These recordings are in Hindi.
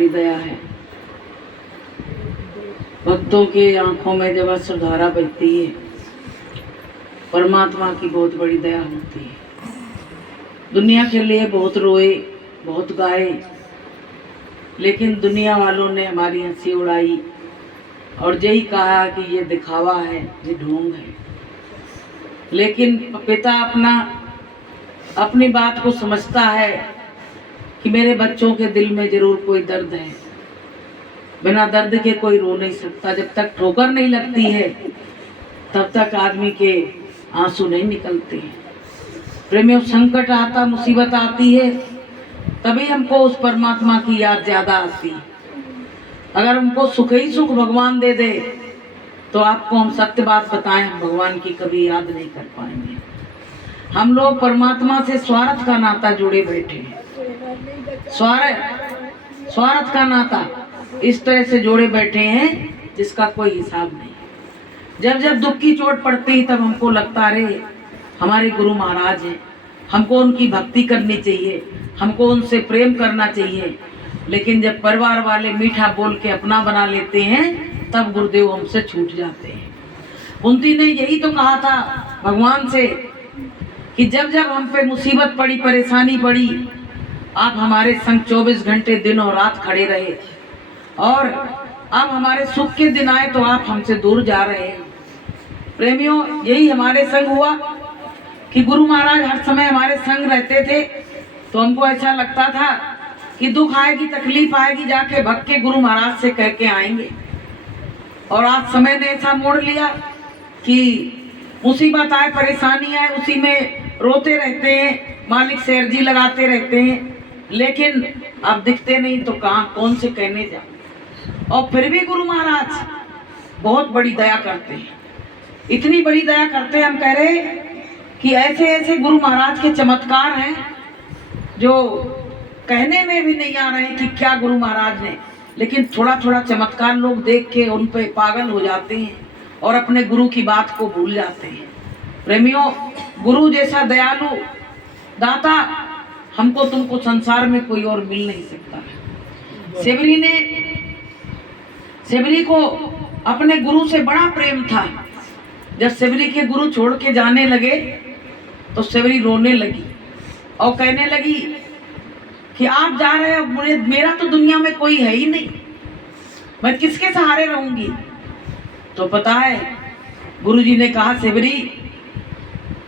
बड़ी दया है। भक्तों के आंखों में जब अश्रुधारा बहती है, परमात्मा की बहुत बड़ी दया होती है। दुनिया के लिए बहुत रोए, बहुत गाए, लेकिन दुनिया वालों ने हमारी हंसी उड़ाई और यही कहा कि ये दिखावा है, ये ढोंग है। लेकिन पिता अपनी बात को समझता है कि मेरे बच्चों के दिल में जरूर कोई दर्द है। बिना दर्द के कोई रो नहीं सकता। जब तक ठोकर नहीं लगती है तब तक आदमी के आंसू नहीं निकलते हैं। प्रेमियों, संकट आता, मुसीबत आती है, तभी हमको उस परमात्मा की याद ज्यादा आती है। अगर हमको सुख ही सुख भगवान दे दे तो आपको हम सत्य बात बताएं, हम भगवान की कभी याद नहीं कर पाएंगे। हम लोग परमात्मा से स्वार्थ का नाता जोड़े बैठे हैं। स्वार्थ का नाता इस तरह से जोड़े बैठे हैं जिसका कोई हिसाब नहीं। जब जब दुख की चोट पड़ती तब हमको लगता रहे हमारे गुरु महाराज हैं, हमको उनकी भक्ति करनी चाहिए, हमको उनसे प्रेम करना चाहिए। लेकिन जब परिवार वाले मीठा बोल के अपना बना लेते हैं तब गुरुदेव हमसे छूट जाते हैं। कुंती ने यही तो कहा था भगवान से कि जब जब हम पे मुसीबत पड़ी, परेशानी पड़ी, आप हमारे संग 24 घंटे दिन और रात खड़े रहे, और अब हमारे सुख के दिन आए तो आप हमसे दूर जा रहे हैं। प्रेमियों, यही हमारे संग हुआ कि गुरु महाराज हर समय हमारे संग रहते थे, तो हमको ऐसा लगता था कि दुख आएगी, तकलीफ आएगी, जाके भग के गुरु महाराज से कह के आएंगे। और आज समय ने ऐसा मोड़ लिया कि मुसीबत आए, परेशानी आए, उसी में रोते रहते हैं, मालिक से अर्जी लगाते रहते हैं, लेकिन अब दिखते नहीं तो कहाँ कौन से कहने जाए। और फिर भी गुरु महाराज बहुत बड़ी दया करते हैं, इतनी बड़ी दया करते हैं, हम कह रहे कि ऐसे ऐसे गुरु महाराज के चमत्कार हैं जो कहने में भी नहीं आ रहे कि क्या गुरु महाराज ने, लेकिन थोड़ा थोड़ा चमत्कार लोग देख के उन पे पागल हो जाते हैं और अपने गुरु की बात को भूल जाते हैं। प्रेमियों, गुरु जैसा दयालु दाता हमको तुमको संसार में कोई और मिल नहीं सकता। सेबरी को अपने गुरु से बड़ा प्रेम था। जब सेबरी के गुरु छोड़ के जाने लगे तो सेबरी रोने लगी और कहने लगी कि आप जा रहे हो, मेरा तो दुनिया में कोई है ही नहीं, मैं किसके सहारे रहूंगी। तो पता है गुरुजी ने कहा, सेबरी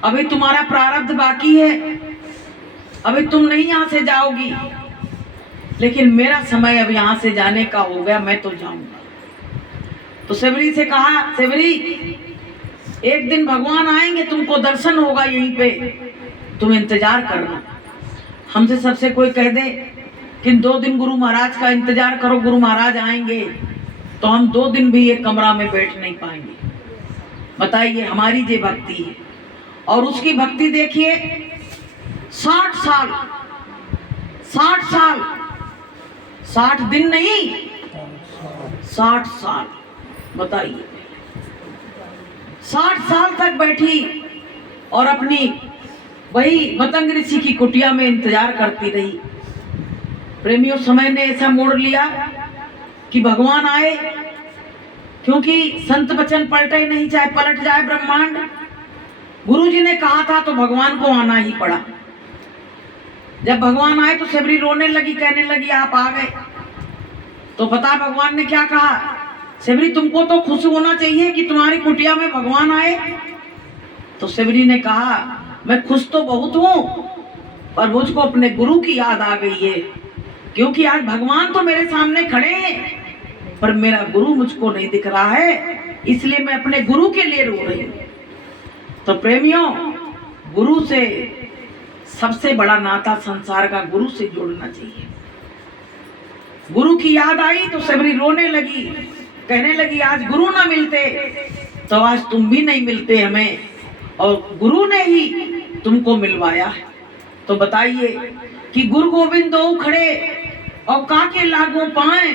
अभी तुम्हारा प्रारब्ध बाकी है, अभी तुम नहीं यहाँ से जाओगी, लेकिन मेरा समय अब यहाँ से जाने का हो गया, मैं तो जाऊंगा। तो सेबरी से कहा, सेबरी एक दिन भगवान आएंगे, तुमको दर्शन होगा यहीं पे, तुम इंतजार करना। हमसे सबसे कोई कह दे कि 2 दिन गुरु महाराज का इंतजार करो, गुरु महाराज आएंगे, तो हम 2 दिन भी एक कमरा में बैठ नहीं पाएंगे। बताइए, हमारी ये भक्ति है। और उसकी भक्ति देखिए, 60 साल 60 दिन नहीं, 60 साल, बताइए 60 साल तक बैठी और अपनी वही मतंग ऋषि की कुटिया में इंतजार करती रही। प्रेमियों, समय ने ऐसा मोड़ लिया कि भगवान आए, क्योंकि संत वचन पलटे नहीं, चाहे पलट जाए ब्रह्मांड। गुरुजी ने कहा था तो भगवान को आना ही पड़ा। जब भगवान आए तो सेबरी रोने लगी, कहने लगी आप आ गए। तो पता भगवान ने क्या कहा, सेबरी तुमको तो खुश होना चाहिए कि तुम्हारी कुटिया में भगवान आए। तो सेबरी ने कहा, मैं खुश तो बहुत हूँ, पर मुझको अपने गुरु की याद आ गई है, क्योंकि आज भगवान तो मेरे सामने खड़े हैं पर मेरा गुरु मुझको नहीं दिख रहा है, इसलिए मैं अपने गुरु के लिए रो रही हूँ। तो प्रेमियों, गुरु से सबसे बड़ा नाता संसार का गुरु से जोड़ना चाहिए। गुरु की याद आई तो सेबरी रोने लगी, कहने लगी आज गुरु ना मिलते तो आज तुम भी नहीं मिलते हमें, और गुरु ने ही तुमको मिलवाया है। तो बताइए कि गुरु गोविंद दो खड़े और काके लागू पाए,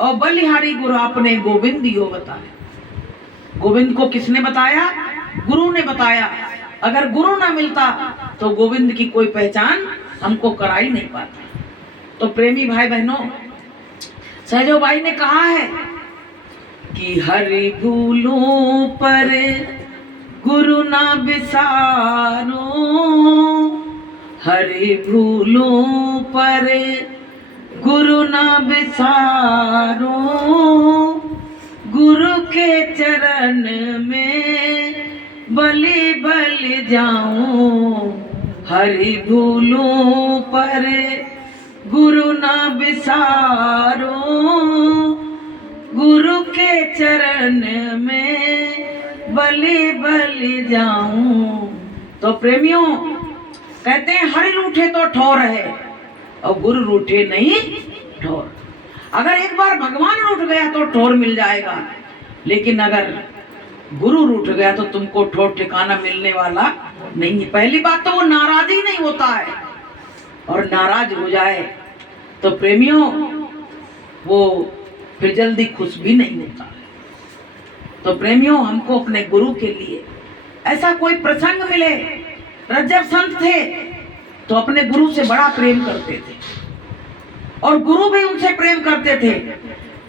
और बलिहारी गुरु आपने गोविंद दियो बताए। गोविंद को किसने बताया? गुरु ने बताया। अगर गुरु ना मिलता तो गोविंद की कोई पहचान हमको करा ही नहीं पाता। तो प्रेमी भाई बहनों, सहजो बाई ने कहा है कि हरि भूलों पर गुरु ना बिसारो, हरि भूलों पर गुरु ना बिसारो, गुरु के चरण में बलि बलि जाऊं, हरि भूलों पर गुरु ना बिसारो, गुरु के चरण में बलि बलि जाऊं। तो प्रेमियों कहते हैं हरि रूठे तो ठोर है और गुरु रूठे नहीं ठोर। अगर एक बार भगवान रूठ गया तो ठोर मिल जाएगा, लेकिन अगर गुरु रूठ गया तो तुमको ठोर ठिकाना मिलने वाला नहीं है। पहली बात तो वो नाराज ही नहीं होता है, और नाराज हो जाए तो प्रेमियों वो फिर जल्दी खुश भी नहीं होता है। तो प्रेमियों हमको अपने गुरु के लिए ऐसा कोई प्रसंग मिले। रज्जब संत थे तो अपने गुरु से बड़ा प्रेम करते थे, और गुरु भी उनसे प्रेम करते थे।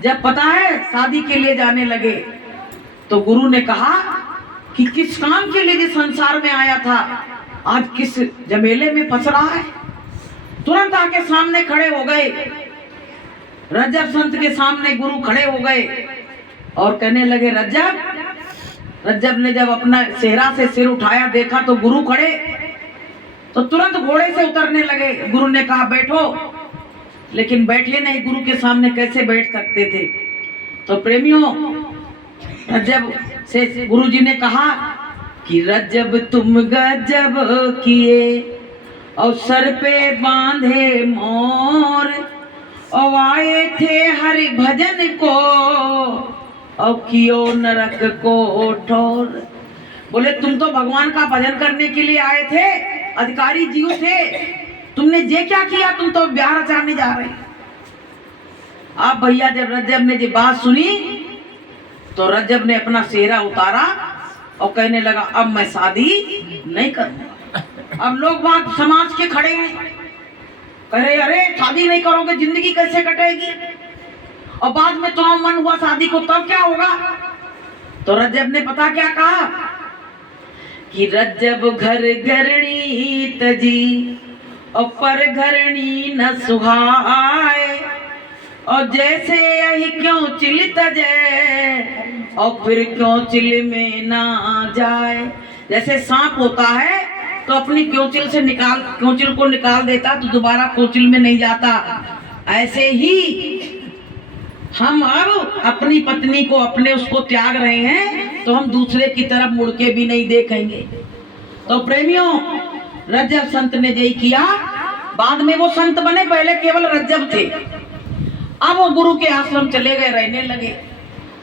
जब पता है शादी के लिए जाने लगे तो गुरु ने कहा कि किस काम के लिए संसार में आया था, आज किस झमेले में फंस रहा है। तुरंत आके सामने खड़े हो गए, रज्जब संत के सामने गुरु खड़े हो गए और कहने लगे रज्जब। रज्जब ने जब अपना सेहरा से सिर उठाया, देखा तो गुरु खड़े, तो तुरंत घोड़े से उतरने लगे। गुरु ने कहा बैठो, लेकिन बैठे नहीं, गुरु के सामने कैसे बैठ सकते थे। तो प्रेमियों रज्जब से गुरु जी ने कहा कि रज्जब तुम गजब किए और सर पे बांधे मोर, और आए थे हरि भजन को और कियो नरक को ठोर। बोले तुम तो भगवान का भजन करने के लिए आए थे, अधिकारी जीव थे, तुमने ये क्या किया, तुम तो ब्याह रचाने जा रहे। आप भैया जब रज्जब ने ये बात सुनी तो रज्जब ने अपना सेहरा उतारा और कहने लगा अब मैं शादी नहीं करूंगा। अब लोग बात समाज के खड़े हैं, कह रहे अरे शादी नहीं करोगे जिंदगी कैसे कटेगी, और बाद में तुम्हारा मन हुआ शादी को तब क्या होगा। तो रज्जब ने पता क्या कहा कि रज्जब घर घरणी तजी और पर घरणी न सुहाए, और जैसे यही क्यों चिल तजे और फिर क्यों चिल में ना जाए। जैसे सांप होता है तो अपनी क्योंचिल से क्योंचिल को निकाल देता तो दोबारा क्योंचिल में नहीं जाता, ऐसे ही हम अब अपनी पत्नी को अपने उसको त्याग रहे हैं तो हम दूसरे की तरफ मुड़ के भी नहीं देखेंगे। तो प्रेमियों रज्जब संत ने यही किया। बाद में वो संत बने, पहले केवल रज्जब थे, अब वो गुरु के आश्रम चले गए, रहने लगे।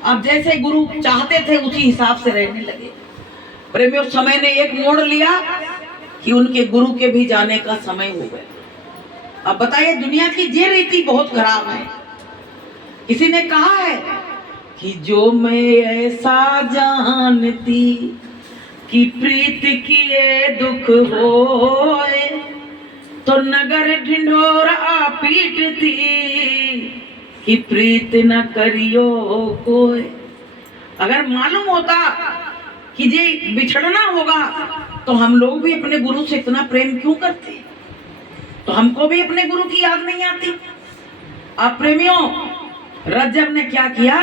अब जैसे गुरु चाहते थे उसी हिसाब से रहने लगे। प्रेमियों समय ने एक मोड़ लिया कि उनके गुरु के भी जाने का समय हो गया। अब बताइए दुनिया की ये रीति बहुत खराब है। किसी ने कहा है कि जो मैं ऐसा जानती कि प्रीत किए दुख होए, तो नगर ढिंढोरा पीटती कि प्रीत न करियो कोई। अगर मालूम होता कि ये बिछड़ना होगा तो हम लोग भी अपने गुरु से इतना प्रेम क्यों करते, तो हमको भी अपने गुरु की याद नहीं आती। अब प्रेमियों रज्जब ने क्या किया,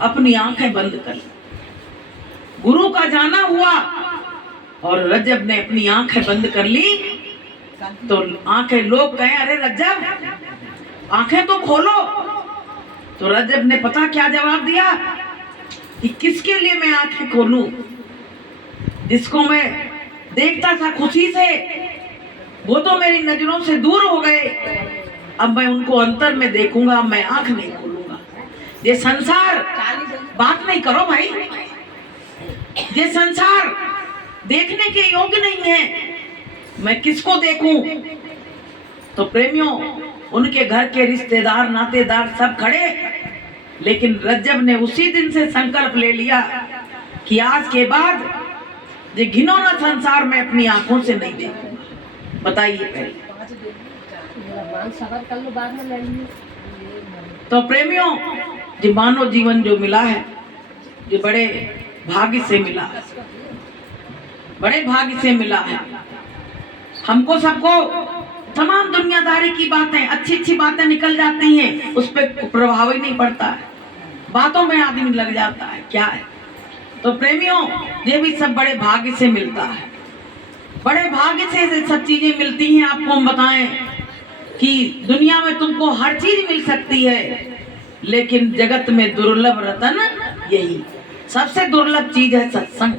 अपनी आंखें बंद कर ली। गुरु का जाना हुआ और रज्जब ने अपनी आंखें बंद कर ली। तो आंखें, लोग कहें अरे रज्जब आंखें तो खोलो। तो रज्जब ने पता क्या जवाब दिया कि किसके लिए मैं आंखें खोलूं, जिसको मैं देखता था खुशी से वो तो मेरी नजरों से दूर हो गए, अब मैं उनको अंतर में देखूंगा, मैं आंख नहीं खोलूंगा। ये संसार, बात नहीं करो भाई, ये संसार देखने के योग्य नहीं है, मैं किसको देखूं। तो प्रेमियों उनके घर के रिश्तेदार नातेदार सब खड़े, लेकिन रज्जब ने उसी दिन से संकल्प ले लिया कि आज के बाद ये घिनौना संसार में अपनी आंखों से नहीं देखूंगा। बताइए पहले। तो प्रेमियों, जो मानव जीवन जो मिला है, जो बड़े भाग्य से मिला, बड़े भाग्य से मिला है। हमको सबको तमाम दुनियादारी की बातें, अच्छी अच्छी बातें निकल जाती हैं, उस पर प्रभाव ही नहीं पड़ता है, बातों में आदमी लग जाता है। क्या है? तो प्रेमियों, ये भी सब बड़े भाग्य से मिलता है, बड़े भाग्य से सब चीजें मिलती हैं। आपको हम बताएं कि दुनिया में तुमको हर चीज मिल सकती है, लेकिन जगत में दुर्लभ रतन यही, सबसे दुर्लभ चीज है सत्संग।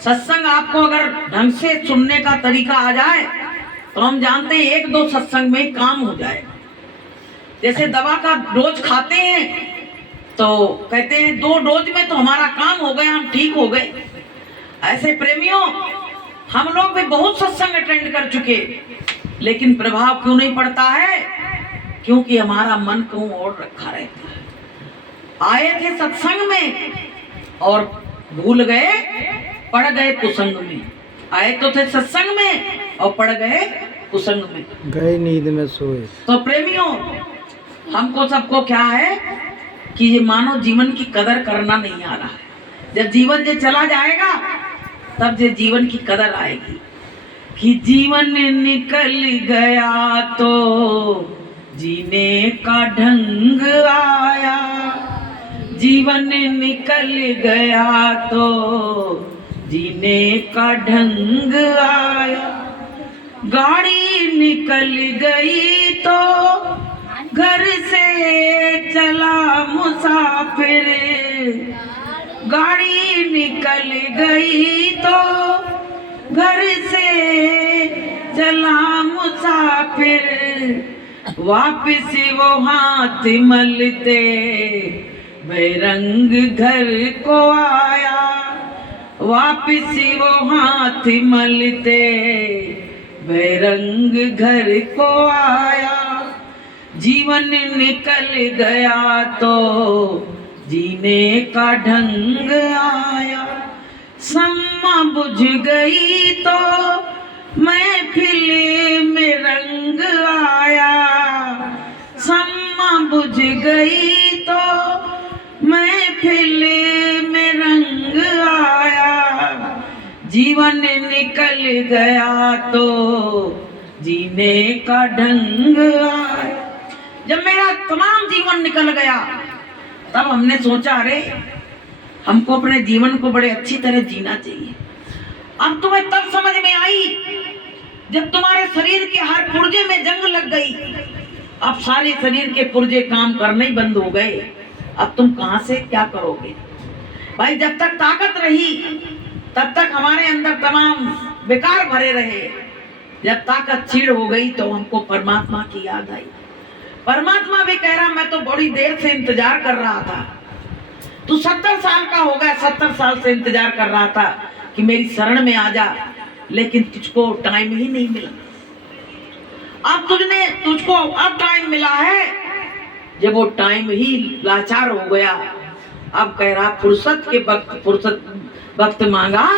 सत्संग आपको अगर ढंग से सुनने का तरीका आ जाए तो हम जानते हैं 1-2 सत्संग में काम हो जाए। जैसे दवा का डोज खाते हैं तो कहते हैं 2 डोज में तो हमारा काम हो गया, हम ठीक हो गए। ऐसे प्रेमियों, हम लोग भी बहुत सत्संग अटेंड कर चुके, लेकिन प्रभाव क्यों नहीं पड़ता है? क्योंकि हमारा मन कहूं और रखा रहता है। आए थे सत्संग में और भूल गए, पड़ गए कुसंग में। आए तो थे सत्संग में और पड़ गए कुसंग में, गए नींद में सोए। तो प्रेमियों, हमको सबको क्या है कि ये मानव जीवन की कदर करना नहीं आ रहा है। जब जीवन ये चला जाएगा तब ये जीवन की कदर आएगी कि जीवन निकल गया तो जीने का ढंग आया, जीवन निकल गया तो जीने का ढंग आया। गाड़ी निकल गई तो घर से चला मुसाफिर, गाड़ी निकल गई तो घर से चला मुसाफिर। वापिस वो हाथ मलते बेरंग घर को आया, वापिस वो हाथ मलते बेरंग घर को आया। जीवन निकल गया तो जीने का ढंग आया, सम्मा बुझ गई तो महफिल में रंग आया, सम्मा बुझ गई तो महफिल में रंग आया। जीवन निकल गया तो जीने का ढंग आया। जब मेरा तमाम जीवन निकल गया तब हमने सोचा, अरे हमको अपने जीवन को बड़े अच्छी तरह जीना चाहिए। अब तुम्हें तब समझ में आई जब तुम्हारे शरीर के हर पुर्जे में जंग लग गई। अब सारे शरीर के पुर्जे काम करने ही बंद हो गए। अब तुम कहां से क्या करोगे भाई? जब तक ताकत रही तब तक हमारे अंदर तमाम बेकार भरे रहे। जब ताकत छीड़ हो गई तो हमको परमात्मा की याद आई। परमात्मा भी कह रहा, मैं तो बड़ी देर से इंतजार कर रहा था, तू 70 साल का हो गया, 70 साल से इंतजार कर रहा था कि मेरी शरण में आ जा, लेकिन तुझको टाइम ही नहीं मिला। अब तुझको अब टाइम मिला है। जब वो टाइम ही लाचार हो गया, अब कह रहा फुर्सत के वक्त मांगा।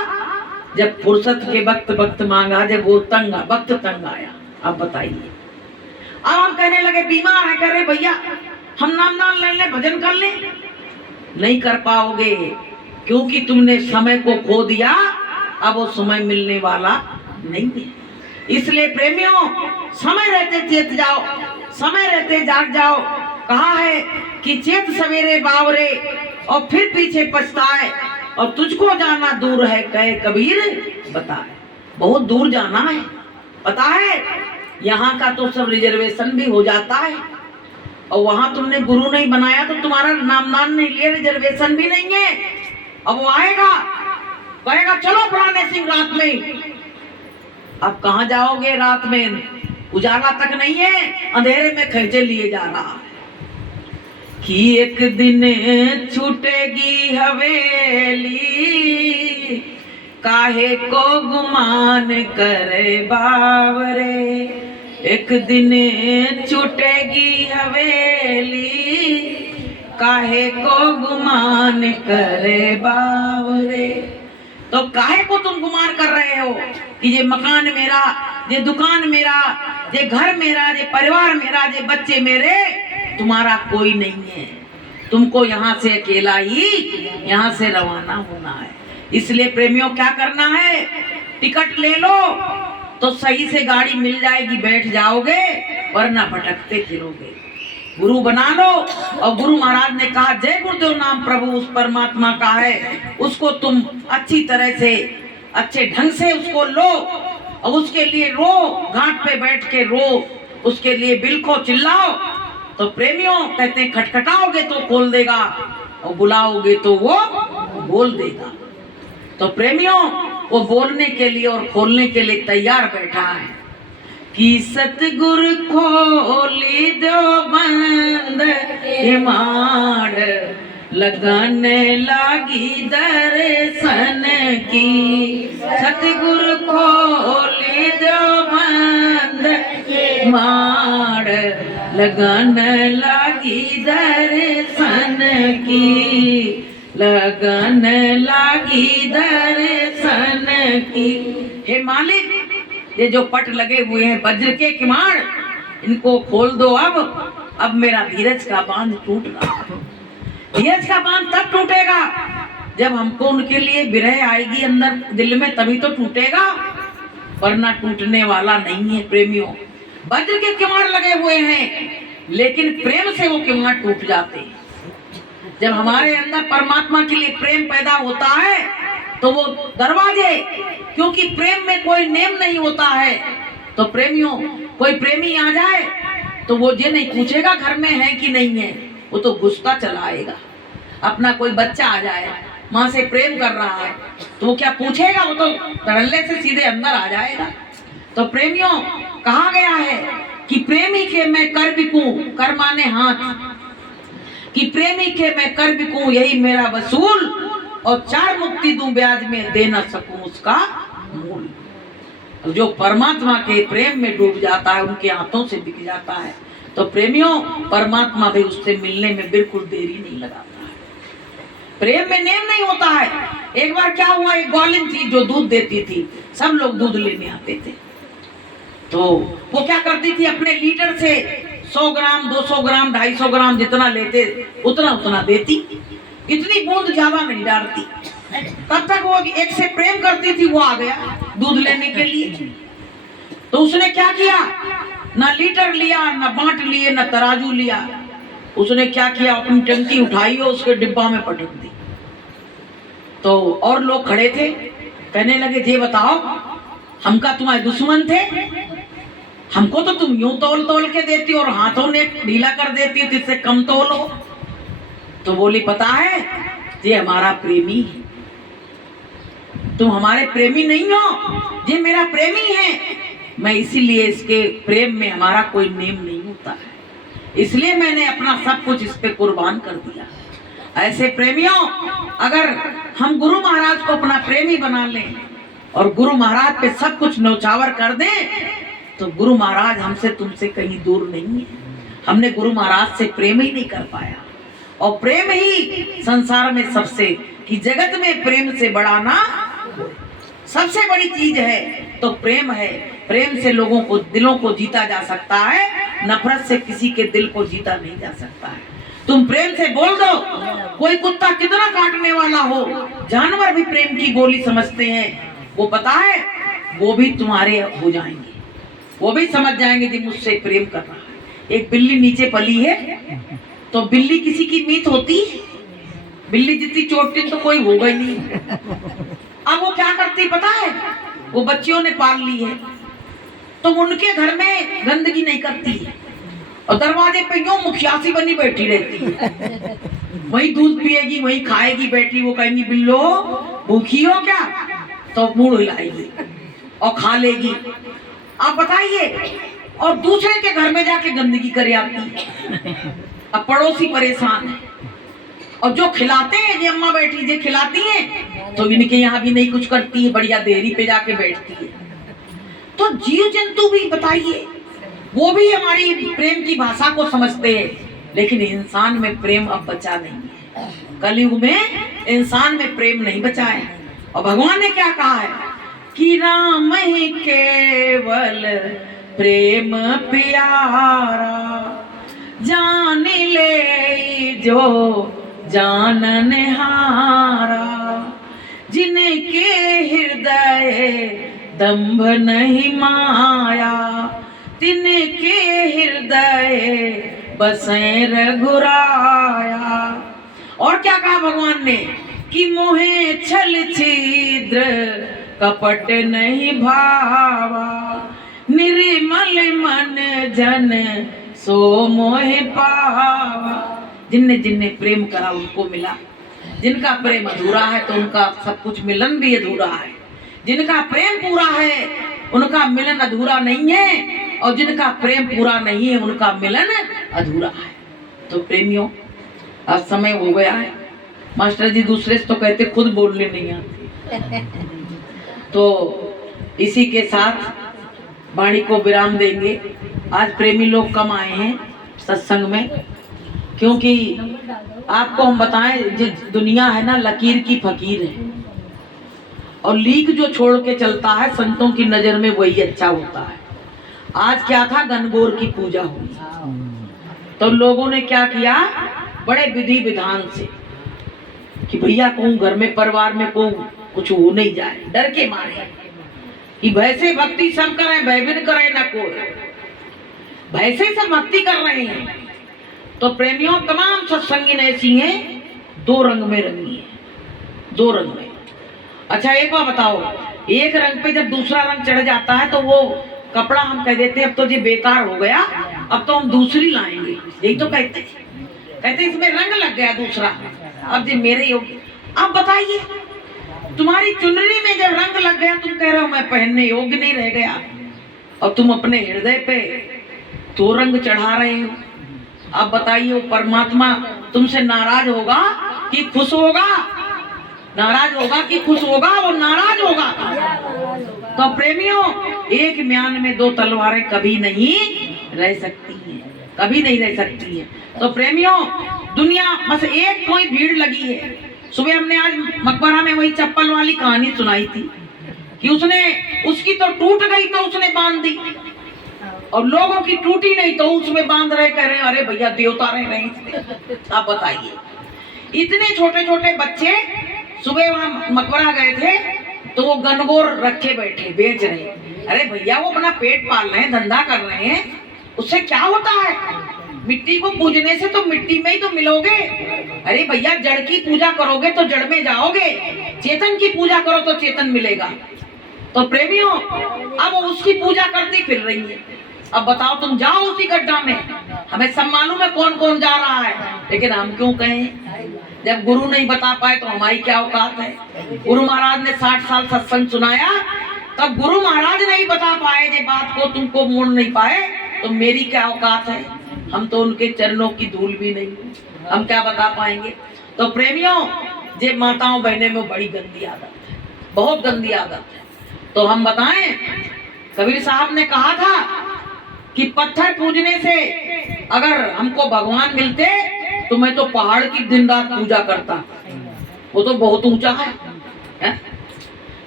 जब फुर्सत के वक्त मांगा, जब वो वक्त तंग आया। अब बताइए, अब हम कहने लगे बीमार है, कह रहे भैया हम नाम ले ले, भजन कर ले। नहीं कर पाओगे क्योंकि तुमने समय को खो दिया, अब वो समय मिलने वाला नहीं है। इसलिए प्रेमियों, समय रहते चेत जाओ, समय रहते जाग जाओ। कहा है कि चेत सवेरे बावरे और फिर पीछे पछताए, और तुझको जाना दूर है कहे कबीर बताए। बहुत दूर जाना है, पता है। यहाँ का तो सब रिजर्वेशन भी हो जाता है, और वहां तुमने गुरु नहीं बनाया तो तुम्हारा नाम नहीं लिया, रिजर्वेशन भी नहीं है। अब वो आएगा, कहेगा चलो पुराने सिंह रात में। अब कहाँ जाओगे रात में? उजाला तक नहीं है, अंधेरे में खींचे लिए जा रहा है। कि एक दिन छूटेगी हवेली, काहे को गुमान करे बावरे। एक दिन छूटेगी हवेली, काहे को गुमान करे बावरे। तो काहे को तुम गुमान कर रहे हो कि ये मकान मेरा, ये दुकान मेरा, ये घर मेरा, ये परिवार मेरा, ये बच्चे मेरे, तुम्हारा कोई नहीं है, तुमको यहाँ से अकेला ही यहाँ से रवाना होना है। इसलिए प्रेमियों क्या करना है, टिकट ले लो तो सही से गाड़ी मिल जाएगी, बैठ जाओगे, वरना भटकते फिरोगे। गुरु बना लो। और गुरु महाराज ने कहा जय गुरुदेव नाम प्रभु उस परमात्मा का है, उसको तुम अच्छी तरह से अच्छे ढंग से उसको लो और उसके लिए रो, घाट पे बैठ के रो, उसके लिए बिल्को चिल्लाओ। तो प्रेमियों कहते हैं खटखटाओगे तो खोल देगा और बुलाओगे तो वो बोल देगा। तो प्रेमियों वो बोलने के लिए और खोलने के लिए तैयार बैठा है कि सतगुरु खोली दो बंद हिमाड़, लगाने लागी दर्शन की। सतगुरु खोली दो बंद हिमाड़, लगाने लागी दर्शन की, लगन लागी दर्शन की। हे मालिक, ये जो पट लगे हुए हैं वज्र के किमाड़, इनको खोल दो। अब मेरा धीरज का बांध टूट रहा है। धीरज का बांध तब टूटेगा जब हमको उनके लिए विरह आएगी अंदर दिल में, तभी तो टूटेगा, वरना टूटने वाला नहीं है। प्रेमियों वज्र के किमाड़ लगे हुए हैं, लेकिन प्रेम से वो किमाड़ टूट जाते हैं। जब हमारे अंदर परमात्मा के लिए प्रेम पैदा होता है तो वो दरवाजे, क्योंकि प्रेम में कोई नेम नहीं होता है, तो प्रेमियों कोई प्रेमी आ जाए तो वो ये नहीं पूछेगा घर में है कि नहीं है, वो तो घुसता चला आएगा। अपना कोई बच्चा आ जाए, माँ से प्रेम कर रहा है, तो वो क्या पूछेगा, वो तो धड़ल्ले से सीधे अंदर आ जाएगा। तो प्रेमियों कहा गया है कि प्रेमी के मैं कर बिकूं, कर माने हाथ, कि प्रेमी के मैं कर बिकूं यही मेरा वसूल, और 4 मुक्ति दूं ब्याज में दे न सकूं उसका मूल। जो परमात्मा के प्रेम में डूब जाता है उनके हाथों से बिक जाता है। तो प्रेमियों परमात्मा भी उससे मिलने में बिल्कुल देरी नहीं लगाता है। प्रेम में नेम नहीं होता है। एक बार क्या हुआ, एक ग्वालिन थी जो दूध देती थी, सब लोग दूध लेने आते थे, तो वो क्या करती थी, अपने लीटर से 100 ग्राम 200 ग्राम 250 ग्राम जितना लेते उतना उतना देती, इतनी बूंद ज्यादा नहीं डालती। तब तक वो एक से प्रेम करती थी, वो आ गया दूध लेने के लिए। तो उसने क्या किया, ना लीटर लिया, ना बांट लिए, ना तराजू लिया। उसने क्या किया, अपनी टंकी उठाई और उसके डिब्बा में पटक दी। तो और लोग खड़े थे, कहने लगे ये बताओ, हमका तुम्हारे दुश्मन थे, हमको तो तुम यूं तोल तोल के देती और हाथों ने ढीला कर देती, जिससे कम तोलो। तो बोली पता है ये हमारा प्रेमी है, तुम हमारे प्रेमी नहीं हो, ये मेरा प्रेमी है, मैं इसीलिए इसके प्रेम में हमारा कोई नेम नहीं होता है, इसलिए मैंने अपना सब कुछ इस पे कुर्बान कर दिया। ऐसे प्रेमियों अगर हम गुरु महाराज को अपना प्रेमी बना लें और गुरु महाराज पे सब कुछ न्यौछावर कर दें, तो गुरु महाराज हमसे तुमसे कहीं दूर नहीं है। हमने गुरु महाराज से प्रेम ही नहीं कर पाया, और प्रेम ही संसार में सबसे, कि जगत में प्रेम से बड़ा ना सबसे बड़ी चीज है तो प्रेम है। प्रेम से लोगों को, दिलों को जीता जा सकता है, नफरत से किसी के दिल को जीता नहीं जा सकता है। तुम प्रेम से बोल दो, कोई कुत्ता कितना काटने वाला हो, जानवर भी प्रेम की गोली समझते हैं, वो पता है वो भी तुम्हारे हो जाएंगे, वो भी समझ जाएंगे कि मुझसे प्रेम कर रहा है। एक बिल्ली नीचे पली है, तो बिल्ली किसी की मीत होती, बिल्ली जितनी चोटी तो कोई होगा ही नहीं। अब वो क्या करती पता है, वो बच्चियों ने पाल ली है तो उनके घर में गंदगी नहीं करती है, और दरवाजे पे यूं मुखियासी बनी बैठी रहती है, वही दूध पिएगी, वही खाएगी बैठी। वो कहेंगी बिल्लो भूखी हो क्या, तो मुंह हिलाएगी और खा लेगी। आप बताइए, और दूसरे के घर में जाके गंदगी करे आती है। अब पड़ोसी परेशान है, और जो खिलाते हैं, ये अम्मा बैठी जे खिलाती हैं, तो इनके यहाँ भी नहीं कुछ करती है, बढ़िया देरी पे जाके बैठती है। तो जीव जंतु भी बताइए, वो भी हमारी प्रेम की भाषा को समझते हैं, लेकिन इंसान में प्रेम अब बचा नहीं है। कलयुग में इंसान में प्रेम नहीं बचा है। और भगवान ने क्या कहा है कि राम ही केवल प्रेम प्यारा, जान ले जो जानन हारा, जिनके हृदय दंभ नहीं माया, तिनके हृदय बसे रघुराया। और क्या कहा भगवान ने कि मोहे छल छिद्र कपट नहीं भावा, निर्मल मन जन सो मोहे पावा। जिनने जिनने प्रेम करा उनको मिला, जिनका प्रेम अधूरा है तो उनका सब कुछ मिलन भी अधूरा है, जिनका प्रेम पूरा है उनका मिलन अधूरा नहीं है, और जिनका प्रेम पूरा नहीं है उनका मिलन अधूरा है। तो प्रेमियों, आज समय हो गया है। मास्टर जी दूसरे से तो कहते खुद बोलने नहीं आती, तो इसी के साथ वाणी को विराम देंगे। आज प्रेमी लोग कम आए हैं सत्संग में, क्योंकि आपको हम बताएं जो दुनिया है ना लकीर की फकीर है, और लीक जो छोड़ के चलता है संतों की नजर में वही अच्छा होता है। आज क्या था, गणगौर की पूजा हुई, तो लोगों ने क्या किया, बड़े विधि विधान से कि भैया कहूँ घर में परिवार में को कुछ हो नहीं जाए, डर के मारे कि वैसे भक्ति सब करें भयभीन करे ना कोई, वैसे सब भक्ति कर रहे हैं। तो प्रेमियों, तमाम सत्संगी ऐसी हैं, दो रंग में रंगी है, दो रंग में। अच्छा एक बात बताओ, एक रंग पे जब दूसरा रंग चढ़ जाता है तो वो कपड़ा हम कह देते हैं अब तो ये बेकार हो गया, अब तो हम दूसरी लाएंगे, यही तो कहते इसमें रंग लग गया दूसरा, अब ये मेरे योग्य। अब बताइए, तुम्हारी चुनरी में जब रंग लग गया, तुम कह रहे हो मैं पहनने योग्य नहीं रह गया, और तुम अपने हृदय पे तो रंग चढ़ा रहे हो। अब बताइए, वो परमात्मा तुमसे नाराज होगा कि खुश होगा? नाराज होगा कि खुश होगा? वो नाराज होगा। तो प्रेमियों, एक म्यान में दो तलवारें कभी नहीं रह सकती हैं, कभी नहीं रह सकती है। तो प्रेमियों, दुनिया बस एक कोई भीड़ लगी है। सुबह हमने आज मकबरा में वही चप्पल वाली कहानी सुनाई थी कि उसकी तो टूट गई तो उसने बांध दी, और लोगों की टूटी नहीं तो उसमें बांध रहे, कह रहे अरे भैया देवता रहे। आप बताइए, इतने छोटे छोटे बच्चे सुबह वहां मकबरा गए थे तो वो गणगौर रखे बैठे बेच रहे। अरे भैया, वो अपना पेट पाल रहे हैं, धंधा कर रहे हैं, उससे क्या होता है? मिट्टी को पूजने से तो मिट्टी में ही तो मिलोगे। अरे भैया, जड़ की पूजा करोगे तो जड़ में जाओगे, चेतन की पूजा करो तो चेतन मिलेगा। तो प्रेमियों, अब उसकी पूजा करती फिर रही है। अब बताओ, तुम जाओ उसी गड्ढा में, हमें सब मालूम है कौन कौन जा रहा है, लेकिन हम क्यों कहें? जब गुरु नहीं बता पाए तो हमारी क्या औकात है? गुरु महाराज ने 60 साल सत्संग सुनाया, तब गुरु महाराज नहीं बता पाए ये बात को, तुमको मोड़ नहीं पाए, तो मेरी क्या औकात है? हम तो उनके चरणों की धूल भी नहीं, हम क्या बता पाएंगे? तो प्रेमियों, ये माताओं बहने में बड़ी गंदी आदत है, बहुत गंदी आदत है। तो हम बताएं, कबीर साहब ने कहा था कि पत्थर पूजने से अगर हमको भगवान मिलते तो मैं तो पहाड़ की दिन रात पूजा करता, वो तो बहुत ऊंचा है?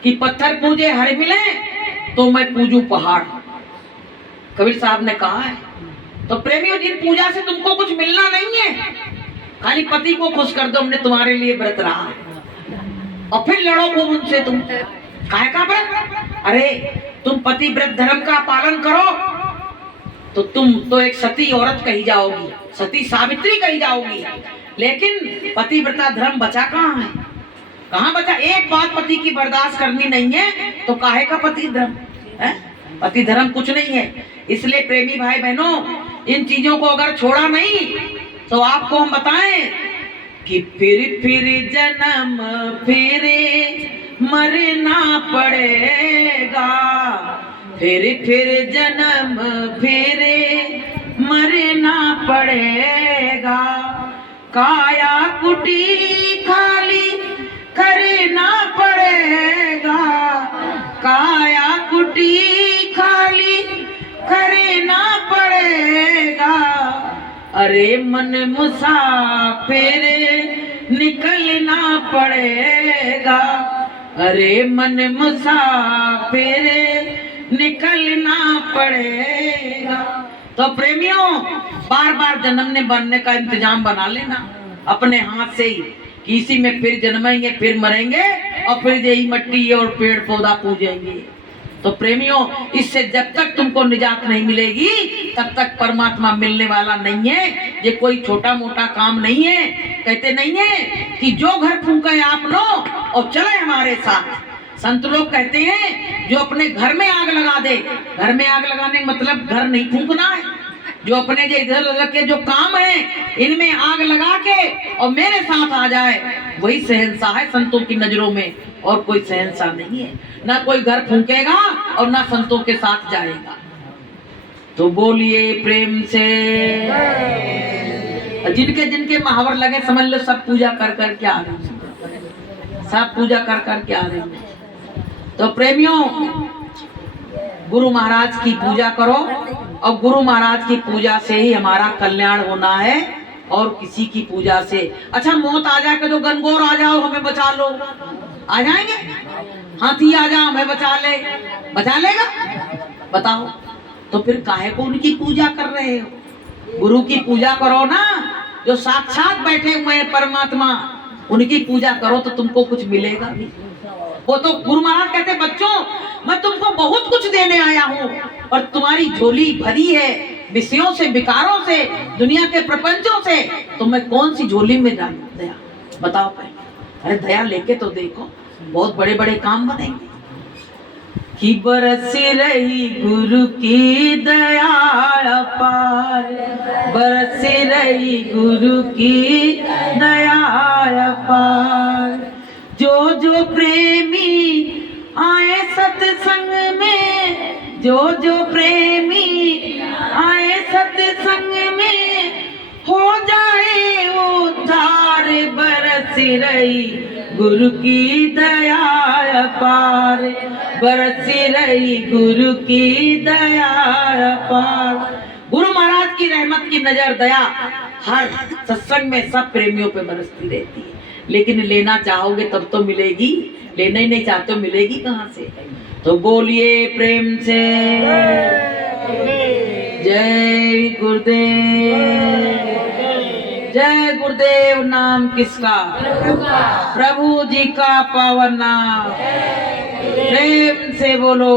कि पत्थर पूजे हर मिले तो मैं पूजू पहाड़, कबीर साहब ने कहा है। तो प्रेमियों, जिन पूजा से तुमको कुछ मिलना नहीं है, खाली पति को खुश कर दो, हमने तुम्हारे लिए व्रत रहा, और फिर लड़ो खूब उनसे। तुम काहे का व्रत? अरे तुम पति व्रत धर्म का पालन करो तो तुम तो एक सती औरत कही जाओगी, सती सावित्री कही जाओगी, लेकिन पतिव्रता धर्म बचा कहाँ है? कहाँ बचा? एक बात पति की बर्दाश्त करनी नहीं है तो काहे का पति धर्म है? पति धर्म कुछ नहीं है। इसलिए प्रेमी भाई बहनों, इन चीजों को अगर छोड़ा नहीं तो आपको हम बताएं कि फिर जन्म फिरे मरना पड़ेगा, फिर जन्म फिरे मरना पड़ेगा, काया कुटी खाली करना पड़ेगा, काया कुटी खाली करना पड़ेगा, अरे मन मुसाफिर निकलना पड़ेगा, अरे मन मुसाफिर निकलना पड़ेगा। तो प्रेमियों, बार बार जन्मने बनने का इंतजाम बना लेना अपने हाथ से ही, कि इसी में फिर जन्मेंगे, फिर मरेंगे, और फिर यही मट्टी और पेड़ पौधा पूजेंगे। तो प्रेमियों, इससे जब तक तुमको निजात नहीं मिलेगी तब तक परमात्मा मिलने वाला नहीं है। ये कोई छोटा मोटा काम नहीं है। कहते नहीं है कि जो घर फूंके आप लो और चले हमारे साथ। संत लोग कहते हैं जो अपने घर में आग लगा दे, घर में आग लगाने मतलब घर नहीं फूंकना है, जो अपने जो इधर उधर के जो काम है इनमें आग लगा के और मेरे साथ आ जाए, वही शहंशाह है संतों की नजरों में, और कोई शहंशाह नहीं है। ना कोई घर फूंकेगा और ना संतों के साथ जाएगा। तो बोलिए प्रेम से। जिनके जिनके महावर लगे समझ लो सब पूजा कर कर के आ रहे हैं, सब पूजा कर कर के आ रहे हैं। तो प्रेमियों, गुरु महाराज की पूजा करो, और गुरु महाराज की पूजा से ही हमारा कल्याण होना है, और किसी की पूजा से। अच्छा, मौत आ जाए तो गनगौर आ जाओ हमें बचा लो, आ जाएंगे? हाथी आ जाओ हमें बचा ले, बचा लेगा? बताओ। तो फिर काहे को उनकी पूजा कर रहे हो? गुरु की पूजा करो ना, जो साक्षात बैठे हुए हैं परमात्मा, उनकी पूजा करो तो तुमको कुछ मिलेगा भी। वो तो गुरु महाराज कहते बच्चों, मैं तुमको बहुत कुछ देने आया हूँ, और तुम्हारी झोली भरी है विषयों से, विकारों से, दुनिया के प्रपंचों से, तो मैं कौन सी झोली में डालूं दया? बताओ पहले। अरे दया लेके तो देखो, बहुत बड़े बड़े काम बनेंगे। कि बरस रही गुरु की दया अपार, बरस रही गुरु की दया अपार। जो जो प्रेमी आए सत्संग में, जो जो प्रेमी आए सत्संग में, हो जाए उद्धार। बरस रही गुरु की दया अपार, बरस रही गुरु की दया अपार। गुरु महाराज की रहमत की नजर, दया हर सत्संग में सब प्रेमियों पे बरसती रहती है। लेकिन लेना चाहोगे तब तो मिलेगी, लेना ही नहीं चाहते मिलेगी कहाँ से? तो बोलिए प्रेम से जय गुरुदेव। जय गुरुदेव। नाम किसका? प्रभु जी का पावन नाम। प्रेम से बोलो।